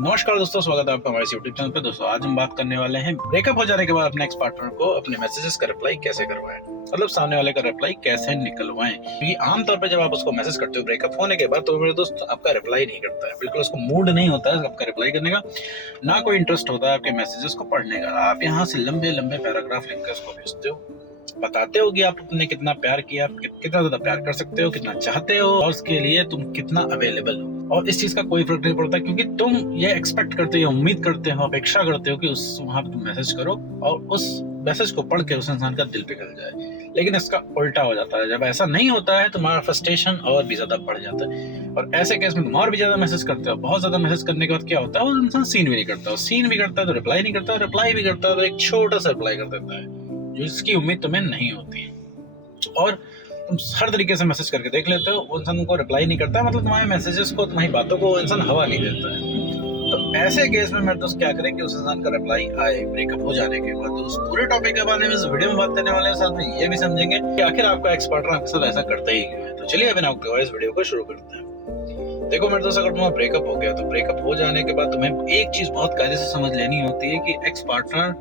नमस्कार दोस्तों, स्वागत है आपका हमारे यूट्यूब चैनल पे। दोस्तों आज हम बात करने वाले हैं ब्रेकअप हो जाने के बाद अपने एक्स पार्टनर को अपने मैसेजेस का रिप्लाई कैसे करवाएं, मतलब सामने वाले का रिप्लाई कैसे निकलवाएं। क्योंकि आमतौर पे जब आप उसको मैसेज करते हो ब्रेकअप होने के बाद, तो मेरे दोस्त आपका रिप्लाई नहीं करता है, बिल्कुल उसको मूड नहीं होता है आपका रिप्लाई करने का, ना कोई इंटरेस्ट होता है आपके मैसेजेस को पढ़ने का। आप यहाँ से लंबे लंबे पैराग्राफ लिखकर उसको भेजते हो, बताते हो कि आपने कितना प्यार किया, आप कितना ज्यादा प्यार कर सकते हो, कितना चाहते हो और उसके लिए तुम कितना अवेलेबल हो। और इस चीज का कोई फर्क नहीं पड़ता, क्योंकि तुम ये एक्सपेक्ट करते हो, उम्मीद करते हो, अपेक्षा करते हो कि उस वहां पे तुम मैसेज करो और उस मैसेज को पढ़ के उस इंसान का दिल पिघल जाए। लेकिन इसका उल्टा हो जाता है। जब ऐसा नहीं होता है तो तुम्हारा फ्रस्ट्रेशन और भी ज्यादा बढ़ जाता है, और ऐसे केस में तुम और भी ज्यादा मैसेज करते हो। बहुत ज्यादा मैसेज करने के बाद क्या होता है, वो इंसान सीन भी नहीं करता, सीन भी करता है तो रिप्लाई नहीं करता, रिप्लाई भी करता है तो एक छोटा सा रिप्लाई कर देता है जो इसकी उम्मीद तुम्हें नहीं होती है। और तुम हर तरीके से मैसेज करके देख लेते हो, वो इंसान तुमको रिप्लाई नहीं करता, मतलब तुम्हारे मैसेजेस को, तुम्हारी बातों को वो इंसान हवा नहीं देता है। तो ऐसे केस में मेरे दोस्त क्या करें कि उस इंसान का रिप्लाई आए ब्रेकअप हो जाने के बाद। तो उस पूरे टॉपिक के बारे में इस वीडियो में बात करने वाले हैं, साथ में ये भी समझेंगे कि आखिर आपका एक्स पार्टनर आपके साथ ऐसा करता ही क्यों है। तो चलिए अभी आपको इस वीडियो को शुरू करते हैं। देखो मेरे दोस्त, अगर तुम्हारा ब्रेकअप हो गया तो ब्रेकअप हो जाने के बाद तुम्हें एक चीज बहुत कायदे से समझ लेनी होती है कि एक्स पार्टनर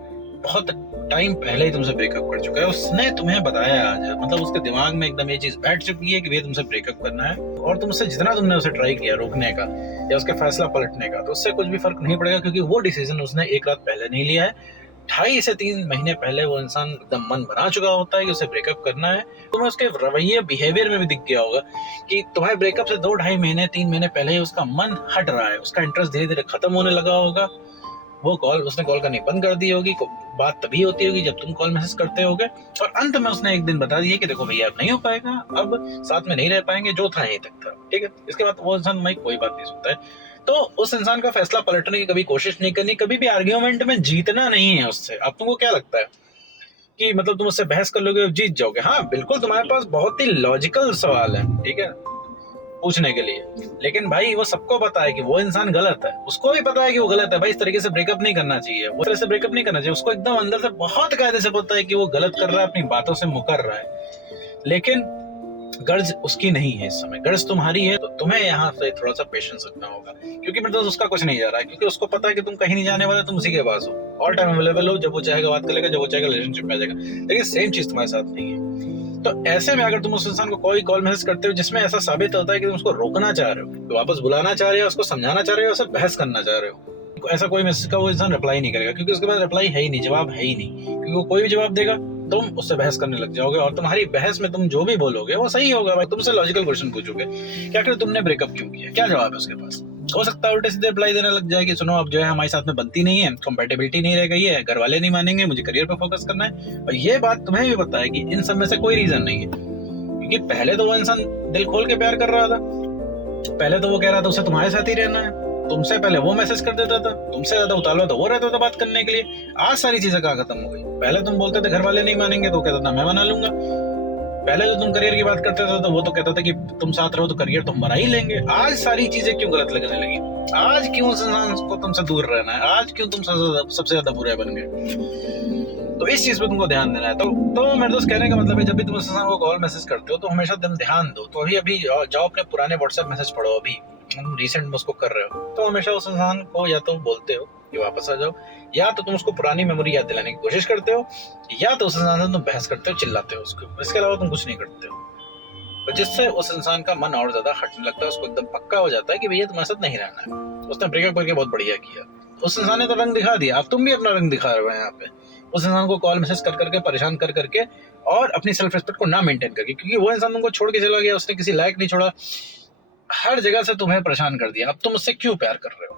बहुत टाइम पहले ही तुमसे ब्रेकअप कर चुका है। उसने तुम्हें बताया आज, मतलब उसके दिमाग में एकदम ये चीज बैठ चुकी है कि भैया तुमसे ब्रेकअप करना है। और तुमसे जितना तुमने उसे ट्राई किया रोकने का या उसका फैसला पलटने का, तो उससे कुछ भी फर्क नहीं पड़ेगा, क्योंकि वो डिसीजन उसने एक रात पहले नहीं लिया है। 2.5 से 3 महीने पहले वो इंसान एकदम मन बना चुका होता है कि उसे ब्रेकअप करना है। तुम्हें उसके रवैये, बिहेवियर में भी दिख गया होगा कि तुम्हारे ब्रेकअप से 2-2.5 महीने 3 महीने पहले ही उसका मन हट रहा है, उसका इंटरेस्ट धीरे धीरे खत्म होने लगा होगा। वो उसने कॉल करनी बंद कर दी होगी। बात तभी होती होगी जब तुम कॉल मैसेज करते होगे, और अंत में उसने एक दिन बता दिया कि देखो भैया अब नहीं हो पाएगा, अब साथ में नहीं रह पाएंगे, जो था यहीं तक था, ठीक है। इसके बाद वो इंसान भाई कोई बात नहीं सुनता है। तो उस इंसान का फैसला पलटने की कभी कोशिश नहीं करनी, कभी भी आर्ग्यूमेंट में जीतना नहीं है उससे। अब तुमको क्या लगता है कि मतलब तुम उससे बहस कर लोगे और जीत जाओगे? हाँ बिल्कुल, तुम्हारे पास बहुत ही लॉजिकल सवाल है, ठीक है, पूछने के लिए। लेकिन भाई वो सबको पता है कि वो इंसान गलत है, उसको भी पता है कि वो गलत है। भाई इस तरीके से ब्रेकअप नहीं करना चाहिए, वो तरह से ब्रेकअप नहीं करना चाहिए। उसको एकदम अंदर से बहुत कायदे से पता है कि वो गलत कर रहा है, अपनी बातों से मुकर रहा है। लेकिन गर्ज उसकी नहीं है, इस समय गर्ज तुम्हारी है। तो तुम्हें यहाँ से थोड़ा सा पेशेंस रखना होगा, क्योंकि मतलब उसका कुछ नहीं जा रहा है, क्योंकि उसको पता है कि तुम कहीं नहीं जाने वाले, तुम उसी के पास हो, ऑल टाइम अवेलेबल हो, जब वो चाहेगा बात कर लेगा, जब वो चाहेगा रिलेशनशिप में आ जाएगा। लेकिन सेम चीज तुम्हारे साथ नहीं है। तो ऐसे में अगर तुम उस इंसान को कोई कॉल मैसेज करते हो जिसमें ऐसा साबित होता है कि तुम उसको रोकना चाह रहे हो, तो वापस बुलाना चाह रहे हो, उसको समझाना चाह रहे हो, उससे बहस करना चाह रहे हो, ऐसा कोई मैसेज का वो इंसान रिप्लाई नहीं करेगा, क्योंकि उसके पास रिप्लाई है ही नहीं, जवाब है ही नहीं। क्योंकि वो कोई भी जवाब देगा तुम उससे बहस करने लग जाओगे, और तुम्हारी बहस में तुम जो भी बोलोगे वो सही होगा। भाई तुमसे लॉजिकल क्वेश्चन पूछोगे कि आखिर तुमने ब्रेकअप क्यों किया, क्या जवाब है उसके पास? हो सकता है उल्टे सीधे रिप्लाई देने लग जाए कि सुनो अब जो है हमारे साथ में बनती नहीं है, कंपेटेबिलिटी नहीं रह गई है, घर वाले नहीं मानेंगे, मुझे करियर पे फोकस करना है। और ये बात तुम्हें भी पता है कि इन सब में से कोई रीजन नहीं है, क्योंकि पहले तो वो इंसान दिल खोल के प्यार कर रहा था। पहले तो वो कह रहा था उसे तुम्हारे साथ ही रहना है, तुमसे पहले वो मैसेज कर देता था, तुमसे ज्यादा उतावला तो वो रहता था बात करने के लिए। आज सारी चीजें कहाँ खत्म हो गई? पहले तुम बोलते थे घर वाले नहीं मानेंगे, तो कहता था मैं मना लूंगा। पहले तो तुम करियर की बात करते थे तो वो तो कहता था कि तुम साथ रहो तो करियर तो हम बना ही लेंगे। आज सारी चीजें क्यों गलत लगने लगी? आज क्यों उस इंसान को तुमसे दूर रहना है? आज क्यों तुम सबसे ज्यादा बुरे बन गए? तो इस चीज पे तुमको ध्यान देना है। तो मेरे दोस्त कहने का मतलब है, जब भी तुम उस इंसान को कॉल मैसेज करते हो तो हमेशा तुम ध्यान दो। तो अभी जाओ अपने पुराने व्हाट्सएप मैसेज पढ़ो, अभी तुम रिसेंट में उसको कर रहे हो, तो हमेशा उस इंसान को या तो बोलते हो कि वापस आ जाओ, या तो तुम उसको पुरानी मेमोरी याद दिलाने की कोशिश करते हो, या तो उस इंसान से तुम बहस करते हो, चिल्लाते हो उसको। इसके अलावा तुम कुछ नहीं करते हो, तो जिससे उस इंसान का मन और ज्यादा हटने लगता है। उसको एकदम पक्का हो जाता है कि भैया तुम्हारे साथ नहीं रहना है। उसने ब्रेकअप करके बहुत बढ़िया किया, उस इंसान ने तो रंग दिखा दिया, अब तुम भी अपना रंग दिखा रहे हो यहाँ पे। उस इंसान को कॉल मैसेज कर करके परेशान कर करके, और अपनी सेल्फ रिस्पेक्ट को ना मेंटेन करके, क्योंकि वो इंसान तुमको छोड़ के चला गया, उसने किसी लायक नहीं छोड़ा, हर जगह से तुम्हें परेशान कर दिया। अब तुम उससे क्यों प्यार कर रहे हो?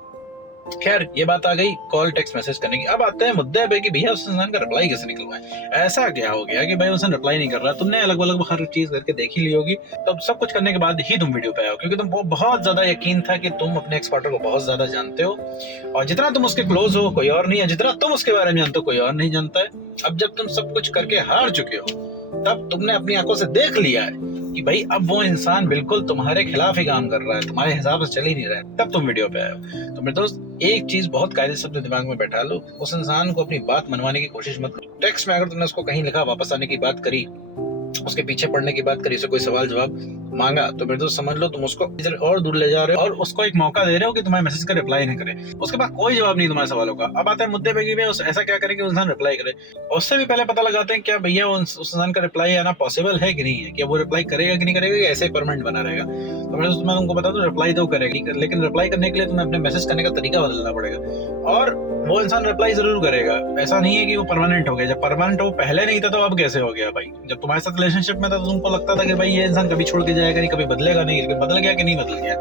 खैर ये बात आ गई कॉल टेक्स्ट मैसेज करने की। अब आते हैं मुद्दे पे कि भैया उस इंसान का रिप्लाई कैसे निकलवाएं। ऐसा क्या हो गया कि भाई उसने रिप्लाई नहीं कर रहा? तुमने अलग अलग हर चीज करके देखी ली होगी, तो सब कुछ करने के बाद ही तुम वीडियो पे आए हो, क्योंकि तुम बहुत ज्यादा यकीन था कि तुम अपने एक्स पार्टनर को बहुत ज्यादा जानते हो, और जितना तुम उसके क्लोज हो कोई और नहीं है, जितना तुम उसके बारे में जानते हो कोई और नहीं जानता है। अब जब तुम सब कुछ करके हार चुके हो, तब तुमने अपनी आंखों से देख लिया है कि भाई अब वो इंसान बिल्कुल तुम्हारे खिलाफ ही काम कर रहा है, तुम्हारे हिसाब से चल ही नहीं रहा है, तब तुम वीडियो पे आए हो। तो मेरे दोस्त एक चीज बहुत कायदे से अपने दिमाग में बैठा लो, उस इंसान को अपनी बात मनवाने की कोशिश मत करो। टेक्स्ट में अगर तुमने उसको कहीं लिखा, वापस आने की बात करी, उसके पीछे पड़ने की बात करी, उसे कोई सवाल जवाब मांगा तो मेरे दोस्त समझ लो तुम उसको इधर और दूर ले जा रहे हो और उसको एक मौका दे रहे हो कि तुम्हारे मैसेज का रिप्लाई नहीं करे। उसके बाद कोई जवाब नहीं तुम्हारे सवालों का। अब आता है मुद्दे पे कि भाई ऐसा क्या करें कि इंसान रिप्लाई करे। उससे भी पहले पता लगाते हैं क्या भैया उस इंसान का रिप्लाई आना पॉसिबल है कि नहीं है, क्या वो रिप्लाई करेगा कि नहीं करेगा, या ऐसे ही परमानेंट बना रहेगा। तो मेरे दोस्त मैं तुमको बता दूं रिप्लाई तो करेगी, लेकिन रिप्लाई करने के लिए तुम्हें अपने मैसेज करने का तरीका बदलना पड़ेगा। और वो इंसान रिप्लाई जरूर करेगा, ऐसा नहीं है कि वो परमानेंट हो गया। जब परमानेंट वो पहले नहीं था तो अब कैसे हो गया भाई? जब तुम्हारे साथ रिलेशनशिप में था तो तुमको लगता था कि भाई ये इंसान कभी छोड़ के जाएगा नहीं, कभी बदलेगा नहीं, लेकिन बदल गया कि नहीं बदल गया?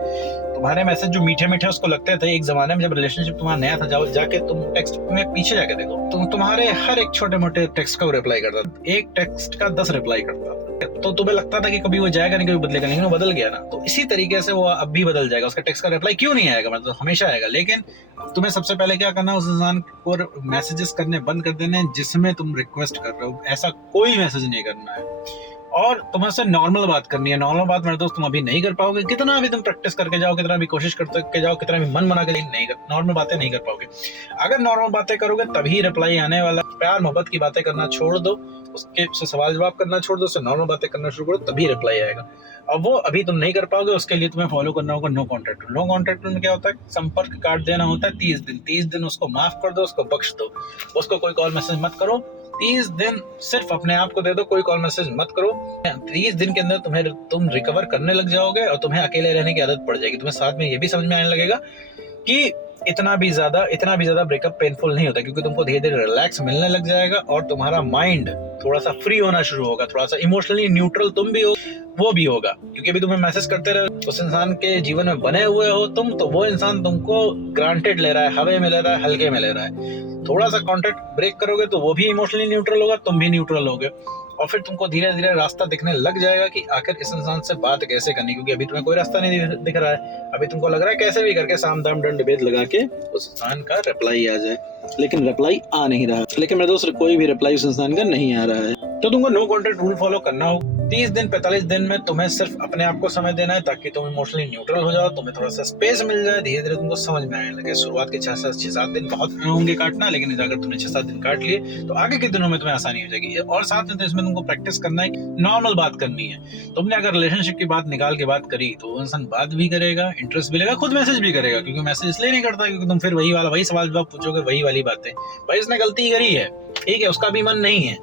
तुम्हारे मैसेज जो मीठे मीठे उसको लगते थे एक जमाने में जब रिलेशनशिप तुम्हारा नया था, जाके तुम टेक्स्ट में पीछे जाके देखो, तुम्हारे हर एक छोटे मोटे टेक्स्ट का वो रिप्लाई करता था। एक टेक्स्ट का 10 रिप्लाई करता था। तो तुम्हें लगता था कि कभी वो जाएगा नहीं, कभी बदलेगा नहीं, वो बदल गया ना। तो इसी तरीके से वो अब भी बदल जाएगा। उसका टेक्स्ट का रिप्लाई क्यों नहीं आएगा, मतलब हमेशा आएगा। लेकिन तुम्हें सबसे पहले क्या करना है, उस इंसान को मैसेजेस करने बंद कर देने जिसमें तुम रिक्वेस्ट कर रहे हो। ऐसा कोई मैसेज नहीं करना है और तुम्हें से नॉर्मल बात करनी है। नॉर्मल बात मेरे दोस्त तुम अभी नहीं कर पाओगे, कितना भी तुम प्रैक्टिस करके जाओ, कितना भी कोशिश करके जाओ, कितना भी मन बना के नहीं कर, नॉर्मल बातें नहीं कर पाओगे। अगर नॉर्मल बातें करोगे तभी रिप्लाई आने वाला। प्यार मोहब्बत की बातें करना छोड़ दो, उससे सवाल जवाब करना छोड़ दो, उससे नॉर्मल बातें करना शुरू करो, तभी रिप्लाई आएगा। और वो अभी तुम नहीं कर पाओगे, उसके लिए तुम्हें फॉलो करना होगा no contact rule. No contact rule में क्या होता है, संपर्क काट देना होता है 30 दिन। 30 दिन उसको माफ कर दो, उसको बख्श दो, उसको कोई कॉल मैसेज मत करो। 30 दिन सिर्फ अपने आप को दे दो, कोई कॉल मैसेज मत करो। 30 दिन के अंदर तुम रिकवर करने लग जाओगे और तुम्हें अकेले रहने की आदत पड़ जाएगी। तुम्हें साथ में ये भी समझ में आने लगेगा कि इतना भी ज्यादा ब्रेकअप पेनफुल नहीं होता, क्योंकि तुमको धीरे धीरे रिलैक्स मिलने लग जाएगा और तुम्हारा माइंड थोड़ा सा फ्री होना शुरू होगा, थोड़ा सा इमोशनली न्यूट्रल तुम भी हो, वो भी होगा। क्योंकि अभी तुम्हें मैसेज करते रहे, उस इंसान के जीवन में बने हुए हो तुम, तो वो इंसान तुमको ग्रांटेड ले रहा है, हवे में ले रहा है, हल्के में ले रहा है। थोड़ा सा कॉन्टेक्ट ब्रेक करोगे तो वो भी इमोशनली न्यूट्रल होगा, तुम भी न्यूट्रल होगे और फिर तुमको धीरे धीरे रास्ता दिखने लग जाएगा कि आखिर इस इंसान से बात कैसे करनी। क्योंकि अभी तुम्हें कोई रास्ता नहीं दिख रहा है। अभी तुमको लग रहा है कैसे भी करके साम दाम दंड भेद लगा के उस इंसान का रिप्लाई आ जाए, लेकिन रिप्लाई आ नहीं रहा। लेकिन मेरे दोस्त कोई भी रिप्लाई उस इंसान का नहीं आ रहा है। तो तुमको नो कॉन्टैक्ट रूल फॉलो करना हो। 30 दिन 45 दिन में तुम्हें सिर्फ अपने आप को समय देना है, ताकि तुम इमोशनली न्यूट्रल हो जाओ, तुम्हें थोड़ा सा स्पेस मिल जाए, धीरे धीरे तुमको समझ में आने लगे। शुरुआत के 6-7 दिन बहुत होंगे काटना, लेकिन अगर तुमने 6-7 दिन काट लिए तो आगे के दिनों में तुम्हें आसानी हो जाएगी। और साथ में तो इसमें तुमको प्रैक्टिस करना है, नॉर्मल बात करनी है। तुमने अगर रिलेशनशिप की बात निकाल के बात करी तो वो इंसान बात भी करेगा, इंटरेस्ट भी लेगा, खुद मैसेज भी करेगा। क्योंकि मैसेज इसलिए नहीं करता क्योंकि तुम फिर वही सवाल जवाब पूछोगे, वही वाली बातें। भाई इसने गलती करी है, ठीक है, उसका भी मन नहीं है,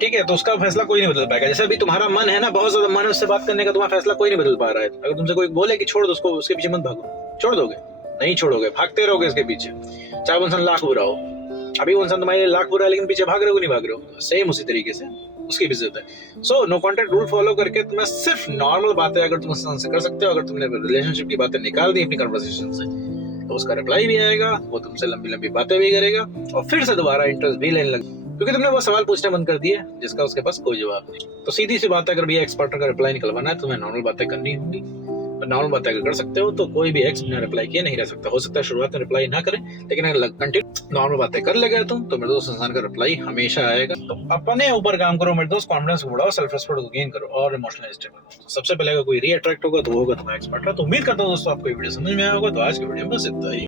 ठीक है, तो उसका फैसला कोई नहीं बदल पाएगा। जैसे अभी तुम्हारा मन है ना, बहुत ज्यादा मन है उससे बात करने का, तुम्हारा फैसला कोई नहीं बदल पा रहा है। अगर तुमसे कोई बोले कि छोड़ दो उसको, उसके पीछे मत भागो, छोड़ दोगे? नहीं छोड़ोगे, भागते रहोगे इसके पीछे, चाहे वो इंसान लाख बुरा हो। अभी वो इंसान तुम्हारे लिए लाख बुरा है, लेकिन पीछे भाग रहे हो नहीं भाग रहे हो, सेम उसी तरीके से उसकी भी इज्जत है। So no contact rule follow करके तुम्हें सिर्फ नॉर्मल बातें अगर तुम इंसान से कर सकते हो, अगर तुमने रिलेशनशिप की बातें निकाल दी अपनी कन्वर्सेशन से, तो उसका रिप्लाई भी आएगा, वो तुमसे लंबी लंबी बातें भी करेगा और फिर से दोबारा इंटरेस्ट भी लेने लगे, क्योंकि तुमने वो सवाल पूछने बंद कर दिए जिसका उसके पास कोई जवाब नहीं। तो सीधी सी बात है, अगर भैया एक्स पार्टनर का रिप्लाई निकलवाना है तो तुम्हें नॉर्मल बातें करनी होंगी। नॉर्मल बातें अगर कर सकते हो तो कोई भी एक्स बिना रिप्लाई किए नहीं रह सकता। हो सकता है शुरुआत में रिप्लाई ना करें, लेकिन अगर कंटिन्यू नॉर्मल बातें कर लेगा तुम, तो मेरे दोस्त इंसान का रिप्लाई हमेशा आएगा। तो अपने ऊपर काम करो मेरे दोस्त, कॉन्फिडेंस को बढ़ाओ, सेल्फ रिस्पेक्ट को गेन करो और इमोशनल स्टेबल। सबसे पहले अगर कोई री अट्रैक्ट होगा तो वो होगा तुम्हारा एक्स पार्टनर। तो उम्मीद करता हूँ दोस्तों आपको वीडियो समझ में आया होगा। तो आज की वीडियो में बस इतना ही।